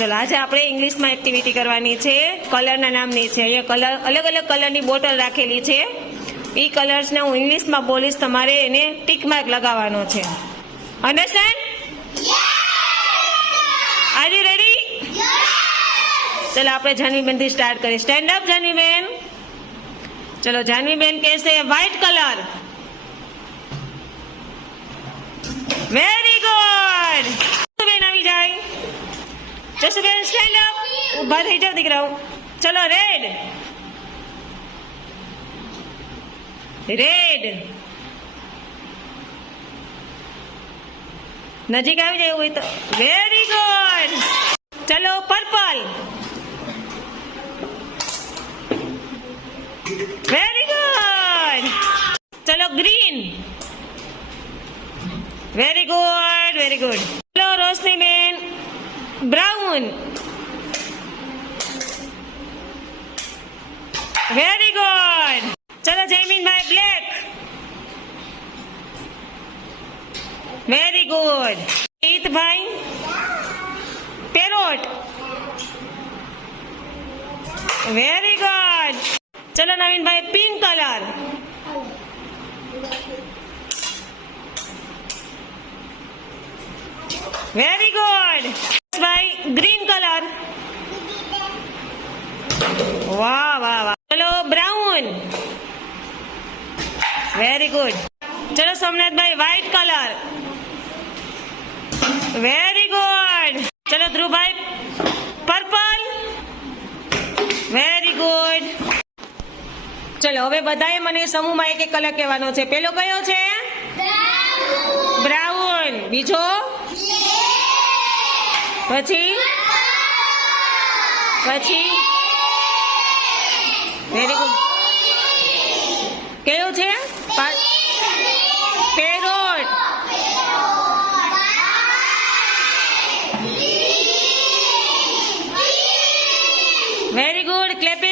ચલો આજે આપણે ઇંગ્લિશમાં એક્ટિવિટી કરવાની છે. કલરના નામની છે. અહીંયા કલર અલગ અલગ કલરની બોટલ રાખેલી છે. એ કલર્સને હું ઇંગ્લિશમાં બોલીશ, તમારે એને ટીક માર્ક લગાવવાનો છે. અન્ડરસ્ટેન્ડ? Are you ready? ચલો આપણે જાનવીબેનથી સ્ટાર્ટ કરીએ. Stand up Janviben. ચલો જાનવીબેન કહેશે વ્હાઇટ કલર. Very good. બેન આવી જાય. Jasuben stand up. ઊભા થઈ જાઓ દીકરાઓ. ચલો રેડ. રેડ. નજીક આવી જાય હોય તો. Very good. ચલો પર્પલ. Very good. ચલો green. Very good, very good. ચલો રોશનીબેન બ્રાઉન. Very good. ચલો જયમીનભાઈ બ્લેક. Very good. ઈતભાઈ પેરોટ. Very good. ચલો Naveenbhai pink colour. Very good. ભાઈ ગ્રીન કલર. વાહ વાહ વાહ. ચલો બ્રાઉન. Very good. ચલો Somnathbhai white colour. Very good. ચલો ધ્રુવભાઈ પર્પલ. Very good. ચલો હવે બધાએ મને સમૂહમાં એક એક કલર કહેવાનો છે. પેલો કયો છે? બ્રાઉન. બીજો? પછી વેરી ગુડ. કયો છે? પેરોટ. Very good. ક્લેપિંગ.